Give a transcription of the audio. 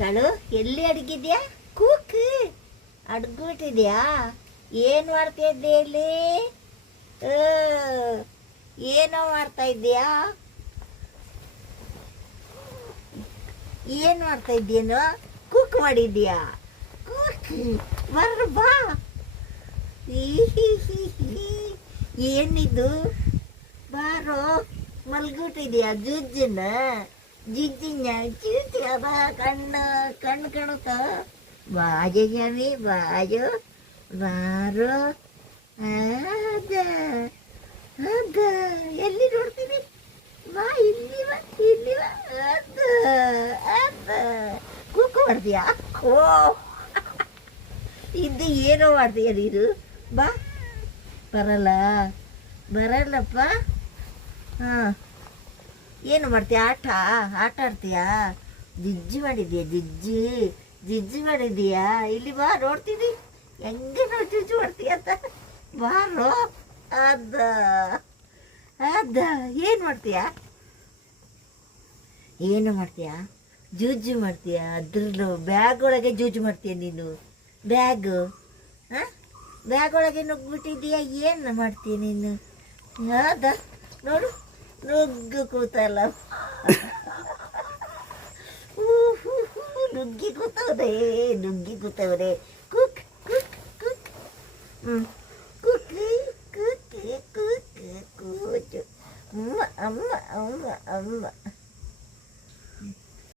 ಕಳು ಎಲ್ಲಿ ಅಡಗಿದ್ಯಾ? ಕೂಕ್ ಅಡ್ಗ್ಬಿಟ್ಟಿದ್ಯಾ? ಏನು ಮಾಡ್ತಾ ಇದ್ದೆ ಇಲ್ಲಿ? ಆ, ಏನೋ ಮಾಡ್ತಾ ಇದ್ದೀಯಾ? ಏನು ಮಾಡ್ತಾ ಇದ್ದೀನೋ? ಕುಕ್ ಮಾಡಿದ್ಯಾ? ಕುಕ್ ಬರ್ ಬಾ. ಏನಿದು? ಬಾರೋ, ಮಲ್ಗಿಟ್ಟಿದ್ಯಾ? ಜುಜ್ಜನ ಜಿಜ್ಜಿನ ಚೂಚಿ ಅದ ಕಣ್ಣು ಕಣ್ಣು ಕಾಣುತ್ತ. ಬಾಜು ಜಾಮಿ ಬಾಜು ಬಾರೋ. ಅದ ಅದ ಎಲ್ಲಿ ನೋಡ್ತೀನಿ? ಬಾ ಇಲ್ಲಿ ಬಾ ಇಲ್ಲಿ ಬಾ. ಅದ ಅದ ಕುಕ್ಕು ಮಾಡ್ತೀಯಾ? ಓ ಇದು ಏನೋ ಮಾಡ್ತೀಯ ನೀನು? ಬಾ. ಬರಲ್ಲ ಬರಲ್ಲಪ್ಪ. ಹಾಂ, ಏನು ಮಾಡ್ತೀಯ? ಆಟ ಆಡ್ತೀಯಾ? ಜಿಜ್ಜಿ ಮಾಡಿದ್ಯಾ? ಜಿಜ್ಜಿ ಮಾಡಿದ್ದೀಯಾ? ಇಲ್ಲಿ ಬಾ, ನೋಡ್ತೀನಿ ಹೆಂಗೆ ನಾವು ಜಿಜ್ಜು ಮಾಡ್ತೀಯ ಅಂತ. ಬಾರೋ. ಅದ ಅದ ಏನು ಮಾಡ್ತೀಯ? ಏನು ಮಾಡ್ತೀಯ? ಜೂಜು ಮಾಡ್ತೀಯ? ಅದ್ರಲ್ಲೂ ಬ್ಯಾಗ್ ಒಳಗೆ ಜೂಜು ಮಾಡ್ತೀಯ ನೀನು? ಬ್ಯಾಗು ಹಾಂ, ಬ್ಯಾಗ್ ಒಳಗೆ ನುಗ್ಗಿಬಿಟ್ಟಿದ್ದೀಯ. ಏನು ಮಾಡ್ತೀಯ ನೀನು? ಅದ ನೋಡು, ನುಗ್ಗು ಕೂತಲ್ಲ. ನುಗ್ಗಿ ಕೂತವ್ರೆ. ಕುಕ್ ಕುಕ್ ಕುಕ್. ಹ್ಞೂ, ಕುಕ್ ಕುಕ್ ಕುಕ್ ಕೂಚು. ಅಮ್ಮ ಅಮ್ಮ ಅಮ್ಮ ಅಮ್ಮ.